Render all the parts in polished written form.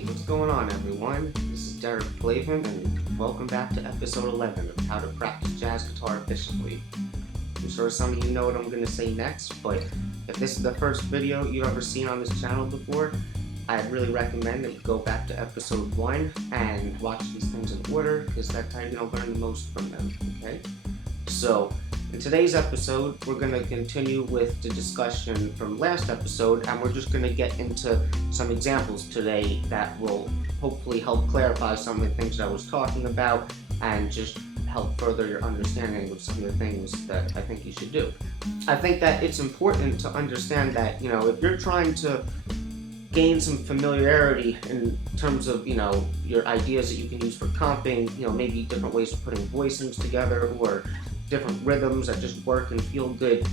Hey, what's going on, everyone? This is Derek Flavin, and welcome back to episode 11 of How to Practice Jazz Guitar Efficiently. I'm sure some of you know what I'm going to say next, but if this is the first video you've ever seen on this channel before, I'd really recommend that you go back to episode 1 and watch these things in order, because that's how you're going to learn the most from them, okay? So, in today's episode, we're going to continue with the discussion from last episode, and we're just going to get into some examples today that will hopefully help clarify some of the things that I was talking about and just help further your understanding of some of the things that I think you should do. I think that it's important to understand that, if you're trying to gain some familiarity in terms of, your ideas that you can use for comping, maybe different ways of putting voicings together or different rhythms that just work and feel good.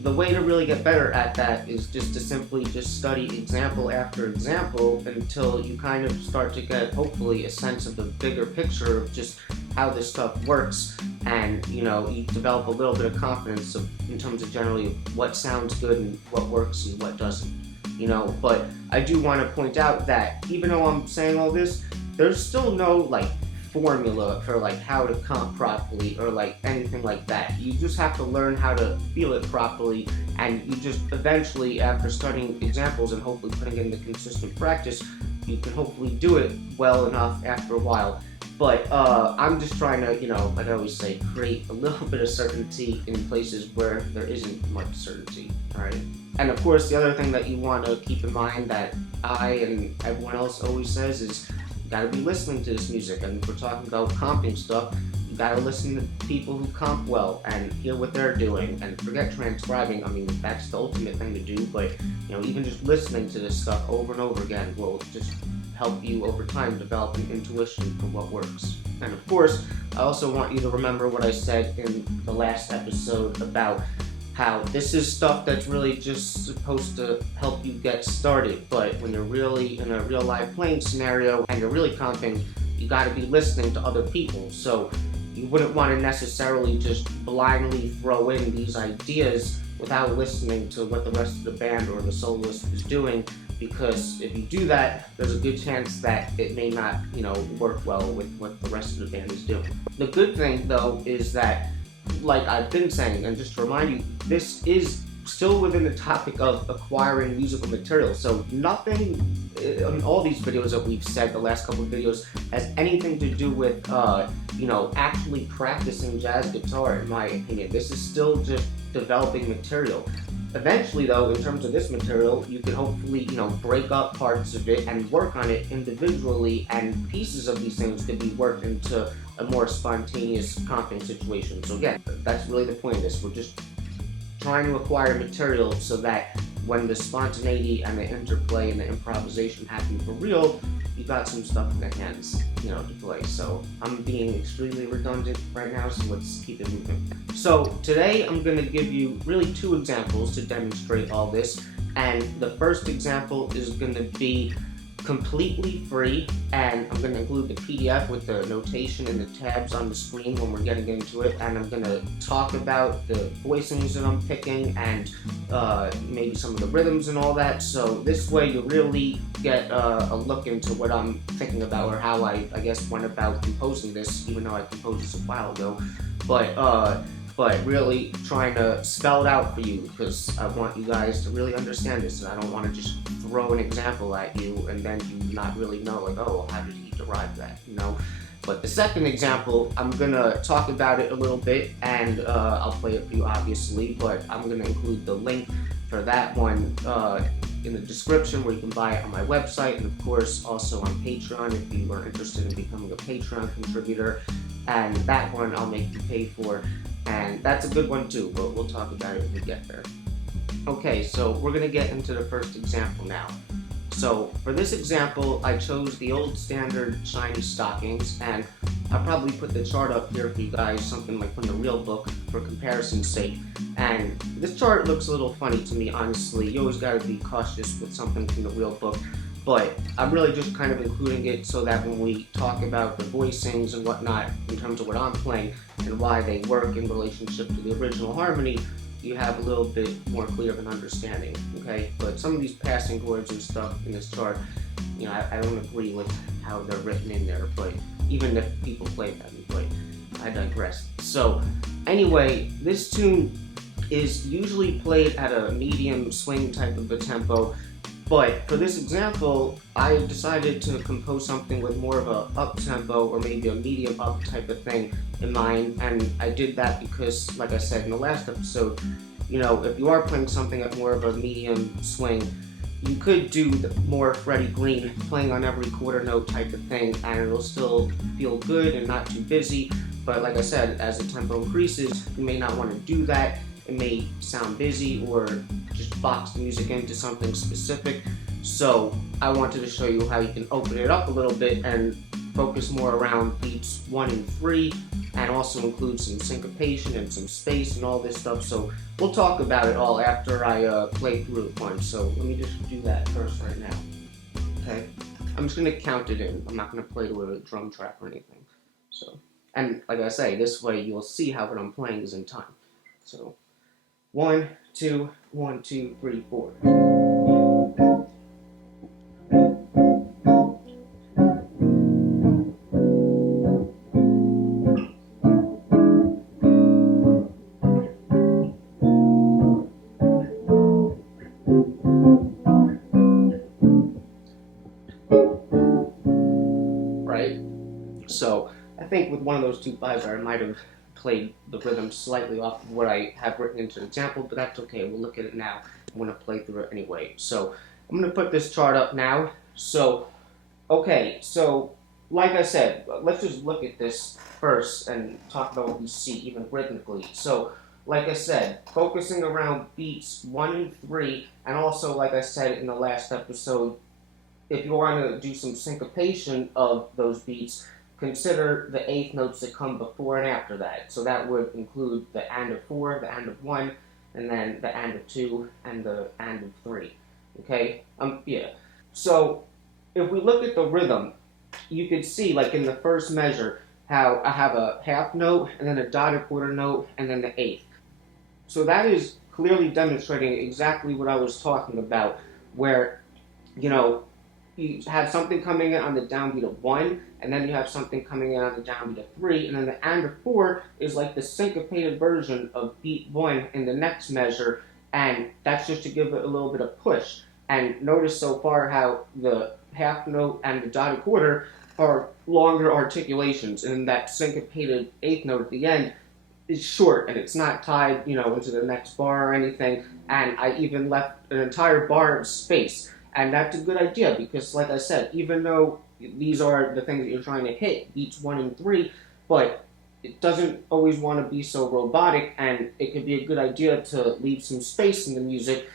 The way to really get better at that is just to simply just study example after example until you kind of start to get, hopefully, a sense of the bigger picture of just how this stuff works, and you develop a little bit of confidence in terms of generally what sounds good and what works and what doesn't. But I do want to point out that even though I'm saying all this, there's still no formula for how to comp properly or anything like that. You just have to learn how to feel it properly, and you just eventually, after studying examples and hopefully putting it into consistent practice, you can hopefully do it well enough after a while. But I'm just trying to, like I always say, create a little bit of certainty in places where there isn't much certainty, alright? And of course, the other thing that you want to keep in mind that I and everyone else always says is you gotta be listening to this music, and if we're talking about comping stuff, you gotta listen to people who comp well and hear what they're doing, and forget transcribing. I mean, that's the ultimate thing to do, but even just listening to this stuff over and over again will just help you over time develop an intuition for what works. And of course, I also want you to remember what I said in the last episode about how this is stuff that's really just supposed to help you get started, but when you're really in a real live playing scenario and you're really comping, you gotta be listening to other people. So you wouldn't want to necessarily just blindly throw in these ideas without listening to what the rest of the band or the soloist is doing, because if you do that, there's a good chance that it may not, work well with what the rest of the band is doing. The good thing, though, is that, like I've been saying, and just to remind you, this is still within the topic of acquiring musical material. So nothing in all these videos that we've said, the last couple of videos, has anything to do with, actually practicing jazz guitar, in my opinion. This is still just developing material. Eventually, though, in terms of this material, you can hopefully, break up parts of it and work on it individually, and pieces of these things could be worked into a more spontaneous comping situation. So again, that's really the point of this. We're just trying to acquire material so that when the spontaneity and the interplay and the improvisation happen for real, you got some stuff in the hands, to play. So I'm being extremely redundant right now, so let's keep it moving. So today I'm going to give you really 2 examples to demonstrate all this, and the first example is going to be completely free, and I'm going to include the PDF with the notation and the tabs on the screen when we're getting into it, and I'm going to talk about the voicings that I'm picking and maybe some of the rhythms and all that. So this way you really get a look into what I'm thinking about, or how I guess went about composing this, even though I composed this a while ago. But really trying to spell it out for you, because I want you guys to really understand this, and I don't want to just throw an example at you and then you not really know, how did he derive that, But the second example, I'm going to talk about it a little bit, and I'll play it for you, obviously, but I'm going to include the link for that one in the description, where you can buy it on my website, and of course also on Patreon if you are interested in becoming a Patreon contributor, and that one I'll make you pay for. And that's a good one too, but we'll talk about it when we get there. Okay, so we're going to get into the first example now. So for this example, I chose the old standard shiny stockings, and I'll probably put the chart up here for you guys, something like from the real book for comparison's sake. And this chart looks a little funny to me, honestly. You always got to be cautious with something from the real book. But I'm really just kind of including it so that when we talk about the voicings and whatnot, in terms of what I'm playing and why they work in relationship to the original harmony, you have a little bit more clear of an understanding, okay? But some of these passing chords and stuff in this chart, I don't agree with how they're written in there, but even if people play them, but I digress. So, anyway, this tune is usually played at a medium swing type of a tempo, but for this example, I decided to compose something with more of a up tempo or maybe a medium up type of thing in mind, and I did that because, like I said in the last episode, if you are playing something at more of a medium swing, you could do the more Freddie Greene, playing on every quarter note type of thing, and it'll still feel good and not too busy. But like I said, as the tempo increases, you may not want to do that. It may sound busy or just box the music into something specific. So I wanted to show you how you can open it up a little bit and focus more around beats 1 and 3, and also include some syncopation and some space and all this stuff. So we'll talk about it all after I play through it once. So let me just do that first right now. Okay, I'm just gonna count it in. I'm not gonna play to a drum track or anything. So, and like I say, this way you'll see how what I'm playing is in time. So 1, 2, 1, 2, 3, 4. Right? So I think with one of those 2 5s, I might have played the rhythm slightly off of what I have written into the example, but that's okay. We'll look at it now. I'm going to play through it anyway. So I'm going to put this chart up now. So, okay, so like I said, let's just look at this first and talk about what we see even rhythmically. So, like I said, focusing around beats 1 and 3, and also, like I said in the last episode, if you want to do some syncopation of those beats, consider the 8th notes that come before and after that. So that would include the and of 4, the and of 1, and then the and of 2, and the and of 3. Okay? Yeah. So if we look at the rhythm, you could see, like in the first measure, how I have a half note, and then a dotted quarter note, and then the 8th. So that is clearly demonstrating exactly what I was talking about, where, you have something coming in on the downbeat of 1, and then you have something coming in on the downbeat of 3, and then the and of 4 is like the syncopated version of beat 1 in the next measure, and that's just to give it a little bit of push. And notice so far how the half note and the dotted quarter are longer articulations, and that syncopated 8th note at the end is short, and it's not tied, into the next bar or anything, and I even left an entire bar of space. And that's a good idea because, like I said, even though these are the things that you're trying to hit, beats 1 and 3, but it doesn't always want to be so robotic, and it could be a good idea to leave some space in the music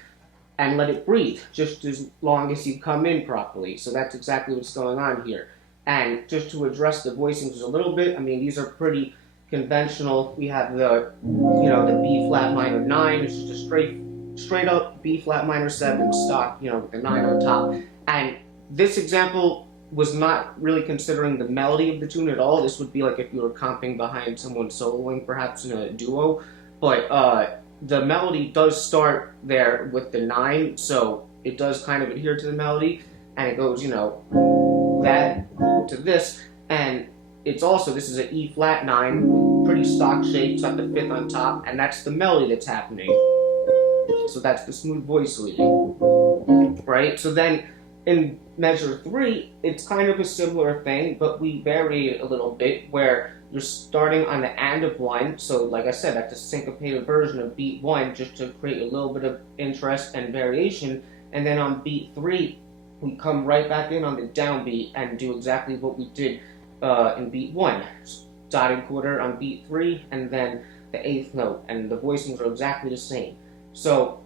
and let it breathe just as long as you come in properly. So that's exactly what's going on here. And just to address the voicings a little bit, I mean, these are pretty conventional. We have the B flat minor 9, it's just a straight up B flat minor 7 stock, with the 9 on top. And this example was not really considering the melody of the tune at all. This would be like if you were comping behind someone soloing, perhaps in a duo. But the melody does start there with the 9, so it does kind of adhere to the melody, and it goes, that to this, and it's also, this is an E flat 9, pretty stock shape, it's got the 5th on top, and that's the melody that's happening. So that's the smooth voice leading, right? So then in measure 3, it's kind of a similar thing, but we vary it a little bit, where you're starting on the and of 1, so like I said, that's a syncopated version of beat 1, just to create a little bit of interest and variation, and then on beat 3, we come right back in on the downbeat and do exactly what we did in beat 1. Dotted quarter on beat 3, and then the 8th note, and the voicings are exactly the same. So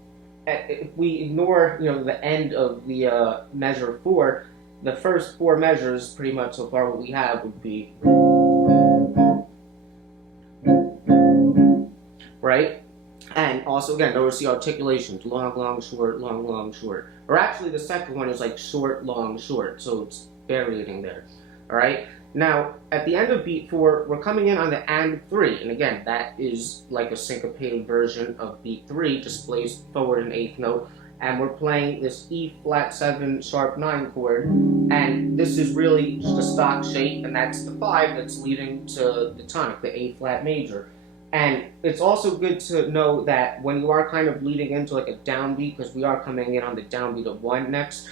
if we ignore, the end of the measure 4, the first 4 measures, pretty much so far what we have would be, right? And also, again, notice the articulations, long, long, short, long, long, short. Or actually, the second one is like short, long, short, so it's varying there, all right? Now, at the end of beat 4, we're coming in on the and 3, and again, that is like a syncopated version of beat 3, just plays forward an 8th note, and we're playing this E flat 7 sharp 9 chord, and this is really just a stock shape, and that's the 5 that's leading to the tonic, the A flat major. And it's also good to know that when you are kind of leading into like a downbeat, because we are coming in on the downbeat of 1 next,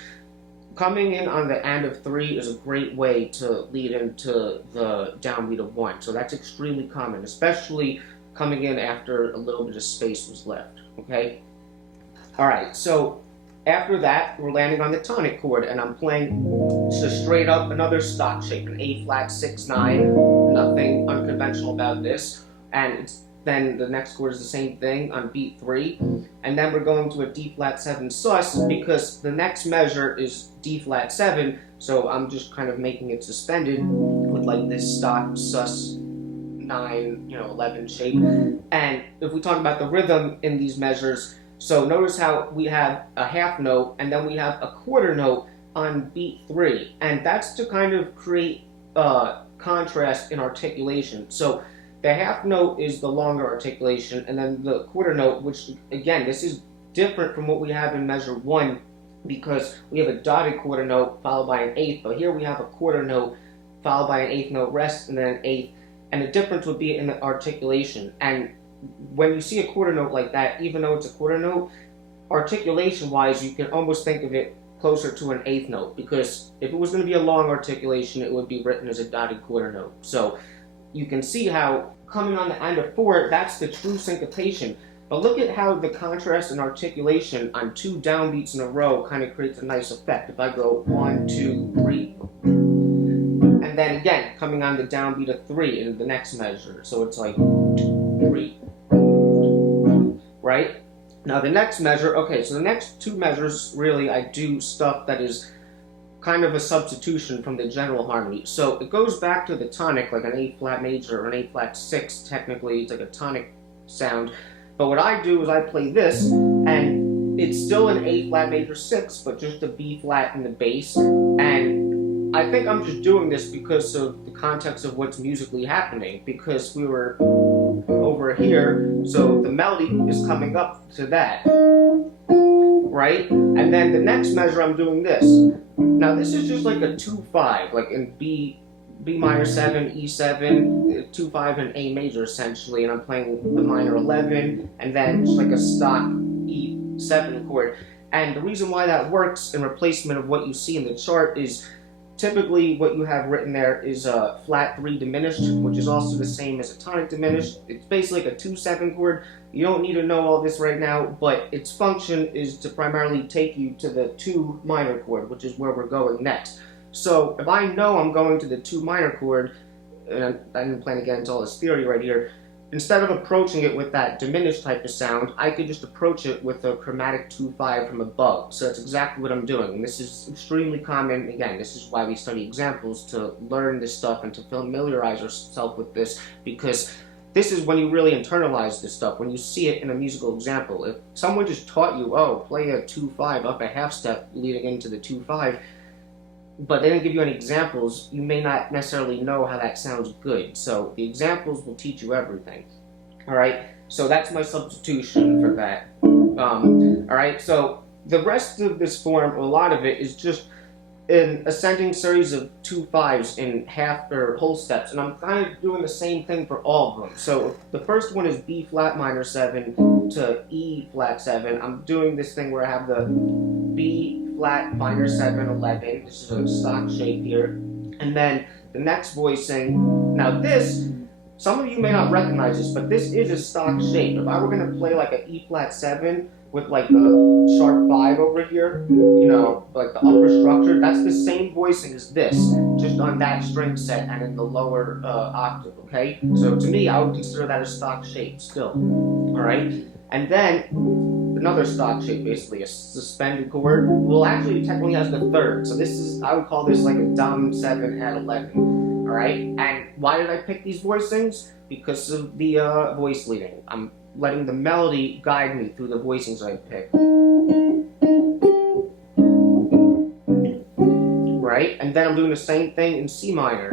coming in on the and of 3 is a great way to lead into the downbeat of 1. So that's extremely common, especially coming in after a little bit of space was left, okay? All right, so after that, we're landing on the tonic chord, and I'm playing just straight up another stock shape, an A flat 6-9, nothing unconventional about this. And then the next chord is the same thing on beat 3, and then we're going to a D flat 7 sus because the next measure is D flat 7, so I'm just kind of making it suspended with like this stock sus 9, 11 shape. And if we talk about the rhythm in these measures, so notice how we have a half note and then we have a quarter note on beat 3, and that's to kind of create contrast in articulation. So the half note is the longer articulation, and then the quarter note, which again, this is different from what we have in measure 1 because we have a dotted quarter note followed by an 8th, but here we have a quarter note followed by an 8th note rest and then an 8th, and the difference would be in the articulation. And when you see a quarter note like that, even though it's a quarter note, articulation-wise, you can almost think of it closer to an 8th note, because if it was going to be a long articulation, it would be written as a dotted quarter note. So you can see how coming on the end of 4, that's the true syncopation. But look at how the contrast and articulation on 2 downbeats in a row kind of creates a nice effect. If I go 1, 2, 3, and then again, coming on the downbeat of 3 in the next measure. So it's like 3, right? Now the next measure, okay, so the next 2 measures, really, I do stuff that is kind of a substitution from the general harmony. So it goes back to the tonic, like an A flat major or an A flat 6, technically, it's like a tonic sound. But what I do is I play this, and it's still an A flat major 6, but just a B flat in the bass. And I think I'm just doing this because of the context of what's musically happening, because we were over here, so the melody is coming up to that, right? And then the next measure, I'm doing this. Now this is just like a 2-5, like in B minor 7, E7, 2-5 and A major essentially, and I'm playing the minor 11, and then just like a stock E7 chord. And the reason why that works in replacement of what you see in the chart is typically what you have written there is a flat 3 diminished, which is also the same as a tonic diminished. It's basically like a 2-7 chord. You don't need to know all this right now, but its function is to primarily take you to the 2 minor chord, which is where we're going next. So if I know I'm going to the 2 minor chord, and I didn't plan to get into all this theory right here, instead of approaching it with that diminished type of sound, I could just approach it with a chromatic 2-5 from above. So that's exactly what I'm doing. And this is extremely common. Again, this is why we study examples, to learn this stuff and to familiarize yourself with this, because this is when you really internalize this stuff, when you see it in a musical example. If someone just taught you, oh, play a 2-5 up a half step leading into the 2-5, but they didn't give you any examples, you may not necessarily know how that sounds good. So the examples will teach you everything. Alright, so that's my substitution for that. Alright, so the rest of this form, a lot of it, is just an ascending series of 2-5s in half or whole steps, and I'm kind of doing the same thing for all of them. So the first one is B flat minor 7 to E flat 7. I'm doing this thing where I have the B flat minor 7 11. This is a stock shape here, and then the next voicing. Now this, some of you may not recognize this, but this is a stock shape. If I were going to play like an E flat 7 with like the sharp 5 over here, like the upper structure, that's the same voicing as this, just on that string set and in the lower octave, okay? So to me, I would consider that a stock shape still, alright? And then another stock shape, basically a suspended chord. Well, actually, it technically has the 3rd, so this is, I would call this like a dom 7 at 11, alright? And why did I pick these voicings? Because of the voice leading. I'm letting the melody guide me through the voicings I pick. Right? And then I'm doing the same thing in C minor.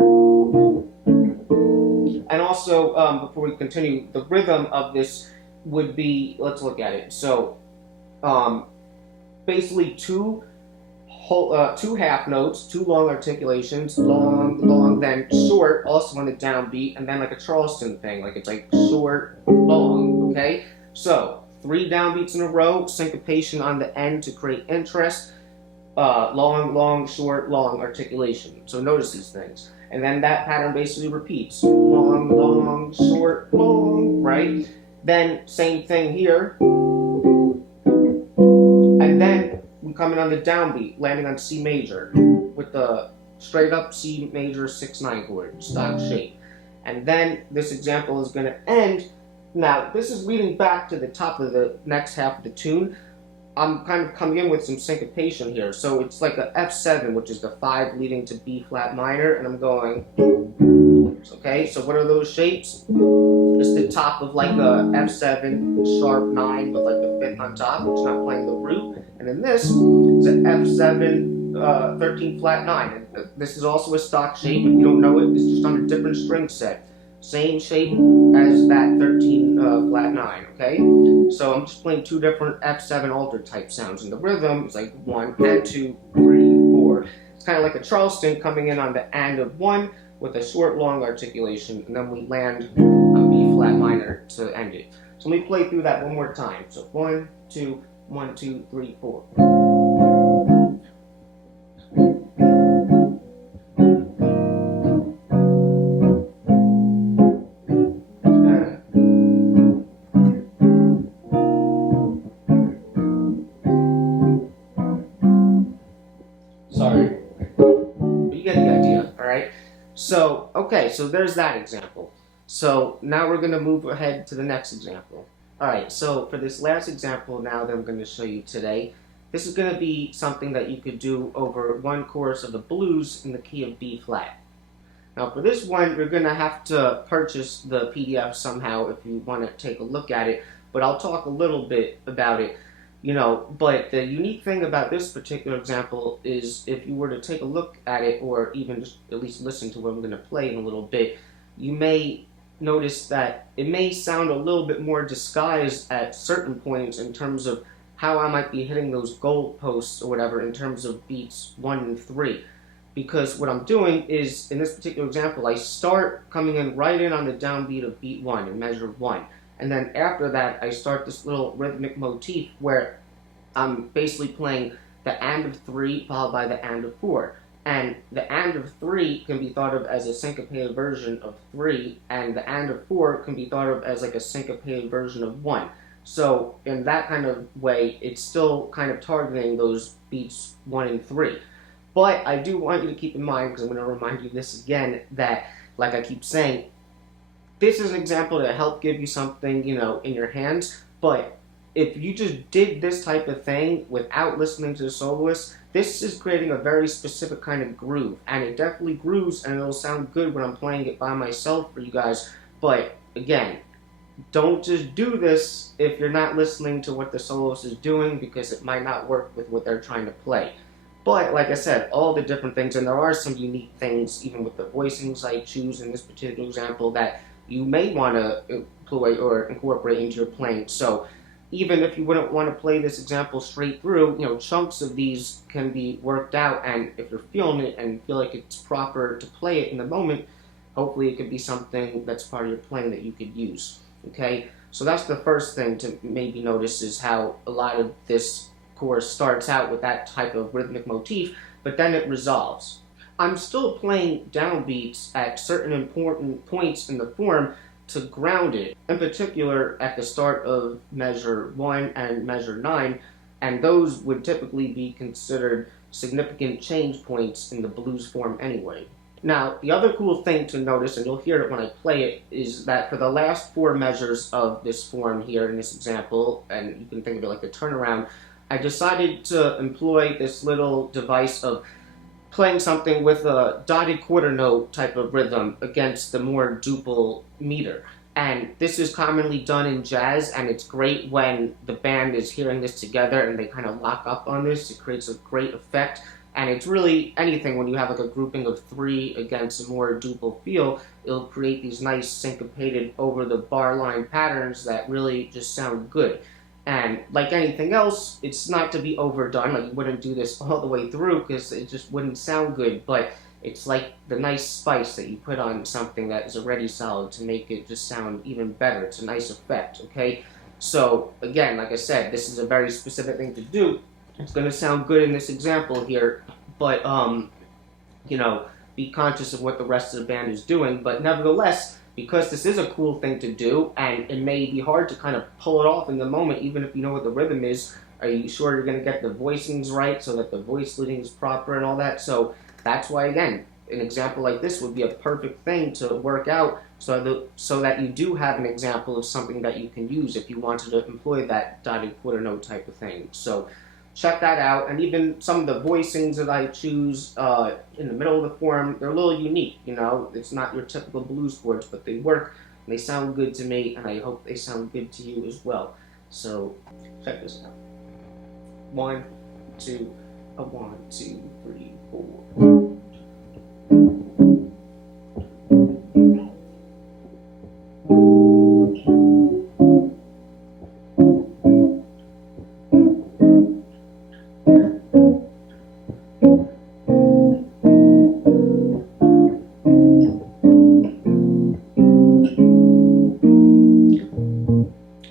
And also, before we continue, the rhythm of this would be, let's look at it. So, basically two half notes, two long articulations, long, long, then short, also on the downbeat, and then like a Charleston thing, like it's like short, long, okay? So, 3 downbeats in a row, syncopation on the end to create interest, long, long, short, long articulation. So notice these things. And then that pattern basically repeats. Long, long, short, long, right? Then same thing here. And then we come in on the downbeat, landing on C major with the straight up C major 6/9 chord, stock shape. And then this example is going to end. Now, this is leading back to the top of the next half of the tune. I'm kind of coming in with some syncopation here. So it's like a F7, which is the 5 leading to B flat minor, and I'm going, okay, so what are those shapes? It's the top of like a F7 sharp 9 with like the 5th on top, which is not playing the root. And then this is an F7 13 flat 9. And this is also a stock shape. If you don't know it, it's just on a different string set. Same shape as that 13 flat 9, okay? So I'm just playing 2 different F7 altered type sounds, and the rhythm is like 1 and 2, 3, 4. It's kind of like a Charleston coming in on the end of 1 with a short, long articulation, and then we land on B flat minor to end it. So let me play through that one more time. So 1, 2, 1, 2, 3, 4. Sorry, but you get the idea, all right? So, okay, so there's that example. So now we're going to move ahead to the next example. All right, so for this last example now that I'm going to show you today, this is going to be something that you could do over one chorus of the blues in the key of B flat. Now for this one, you're going to have to purchase the PDF somehow if you want to take a look at it, but I'll talk a little bit about it. You know, but the unique thing about this particular example is if you were to take a look at it, or even just at least listen to what I'm going to play in a little bit, you may notice that it may sound a little bit more disguised at certain points in terms of how I might be hitting those goalposts or whatever in terms of beats 1 and 3. Because what I'm doing is, in this particular example, I start coming in right in on the downbeat of beat 1 in measure 1. And then after that, I start this little rhythmic motif where I'm basically playing the and of 3 followed by the and of 4. And the and of 3 can be thought of as a syncopated version of 3, and the and of 4 can be thought of as like a syncopated version of 1. So in that kind of way, it's still kind of targeting those beats 1 and 3. But I do want you to keep in mind, because I'm going to remind you this again, that, like I keep saying, this is an example to help give you something, you know, in your hands, but if you just did this type of thing without listening to the soloist, this is creating a very specific kind of groove, and it definitely grooves, and it'll sound good when I'm playing it by myself for you guys, but again, don't just do this if you're not listening to what the soloist is doing, because it might not work with what they're trying to play. But, like I said, all the different things, and there are some unique things, even with the voicings I choose in this particular example, that you may want to employ or incorporate into your playing. So even if you wouldn't want to play this example straight through, you know, chunks of these can be worked out, and if you're feeling it and feel like it's proper to play it in the moment, hopefully it could be something that's part of your playing that you could use. Okay, so that's the first thing to maybe notice, is how a lot of this course starts out with that type of rhythmic motif, but then it resolves. I'm still playing downbeats at certain important points in the form to ground it, in particular at the start of measure 1 and measure 9, and those would typically be considered significant change points in the blues form anyway. Now, the other cool thing to notice, and you'll hear it when I play it, is that for the last 4 measures of this form here in this example, and you can think of it like the turnaround, I decided to employ this little device of playing something with a dotted quarter note type of rhythm against the more duple meter. And this is commonly done in jazz, and it's great when the band is hearing this together and they kind of lock up on this. It creates a great effect. And it's really anything when you have like a grouping of three against a more duple feel, it'll create these nice syncopated over the bar line patterns that really just sound good. And like anything else, it's not to be overdone. Like you wouldn't do this all the way through because it just wouldn't sound good. But it's like the nice spice that you put on something that is already solid to make it just sound even better. It's a nice effect, okay? So again, like I said, this is a very specific thing to do. It's going to sound good in this example here, but you know, be conscious of what the rest of the band is doing. But nevertheless, because this is a cool thing to do, and it may be hard to kind of pull it off in the moment, even if you know what the rhythm is. Are you sure you're going to get the voicings right so that the voice leading is proper and all that? So that's why, again, an example like this would be a perfect thing to work out so that you do have an example of something that you can use if you wanted to employ that dotted quarter note type of thing. So check that out. And even some of the voicings that I choose in the middle of the form, they're a little unique, you know. It's not your typical blues chords, but they work and they sound good to me, and I hope they sound good to you as well. So check this out. 1, 2, 1, 2, 3, 4.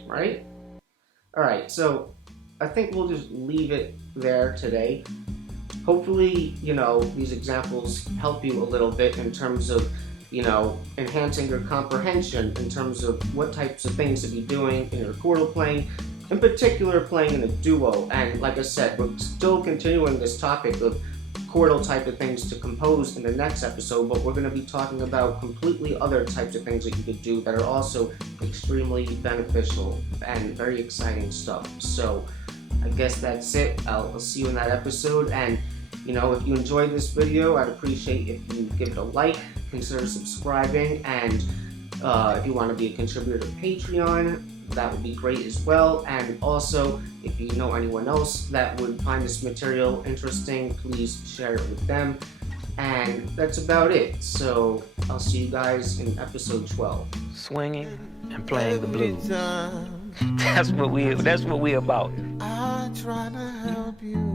Right? Alright, so I think we'll just leave it there today. Hopefully, you know, these examples help you a little bit in terms of, you know, enhancing your comprehension in terms of what types of things to be doing in your chordal playing, in particular playing in a duo. And like I said, we're still continuing this topic of chordal type of things to compose in the next episode, but we're going to be talking about completely other types of things that you could do that are also extremely beneficial and very exciting stuff. So I guess that's it. I'll see you in that episode. And you know, if you enjoyed this video, I'd appreciate if you give it a like, consider subscribing, and if you want to be a contributor to Patreon, that would be great as well. And also, if you know anyone else that would find this material interesting, please share it with them. And that's about it. So I'll see you guys in episode 12. Swinging and playing the blues. That's what we about. I try to help you.